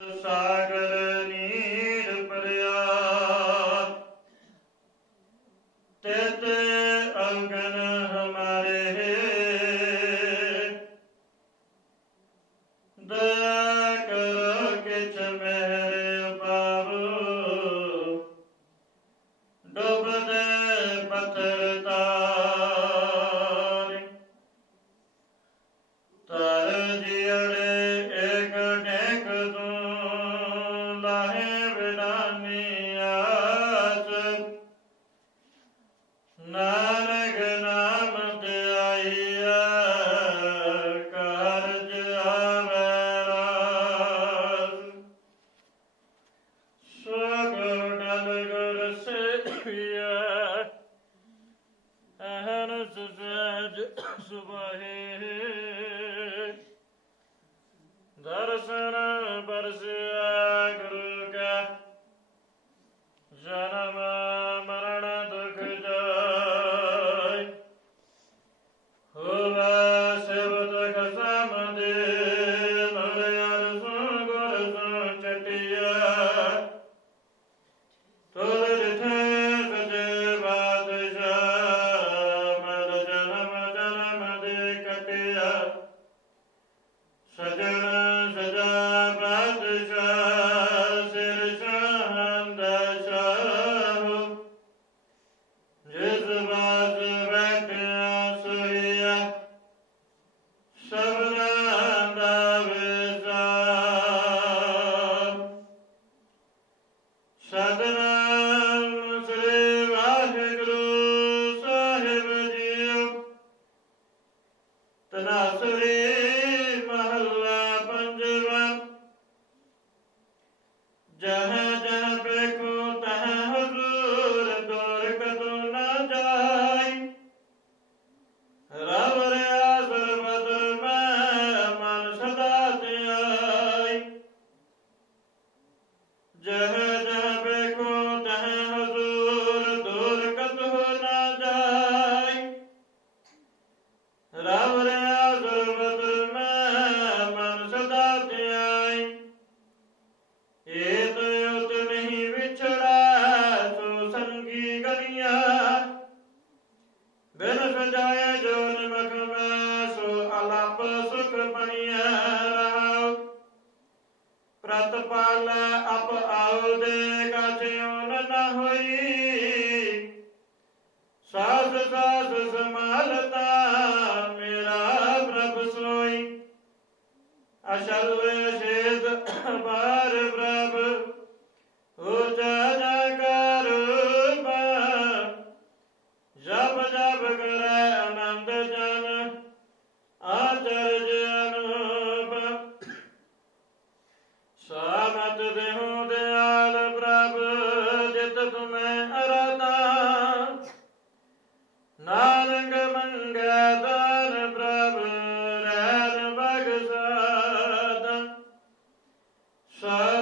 ਸਾਗਰ ਨੀਰ ਪਰਿਆ ਤਿਤ ਅੰਗਨ ਹਮਾਰੇ। ਦਇਆ ਕਰ ਕਿਛ ਮਹਿਰ her tüzed subahi Darsana barsı with. ਜਹ ਜਹ ਵੇਖੋ ਤਹ ਹਜ਼ੂਰ ਦੂਰ ਕਦੋਂ ਨਾ ਜਾਈ। ਰਵ ਰਿਆ ਸਰਬਦਰ ਮੈਂ ਮਨ ਸਦਾ ਧਿਆਈ। ਜਹ ਜਹ ਬਿਨ ਸਜਾਏ ਜੋ ਨਿਮਖ ਮੈਂ, ਸੋ ਅਲਪ ਸੁਖ ਪਣੀਐ ਰਹਾਉ ਪ੍ਰਤਪਾਲ ਅਪ ਆਉ ਦੇ ਕਾਛਿਉ ਨ ਹੋਈ। ਸਾਸ ਸਾਸ ਸਾਮਤ ਦੇਹੁ ਦਿਆਲ ਪ੍ਰਭ ਜਿਤ ਤੁਮੈ ਅਰਤਾ ਨਾਨਕ ਮੰਗੈ ਦਾਨ ਪ੍ਰਭ ਰਹਿਣ ਬਗਸਾਦ ਸਾ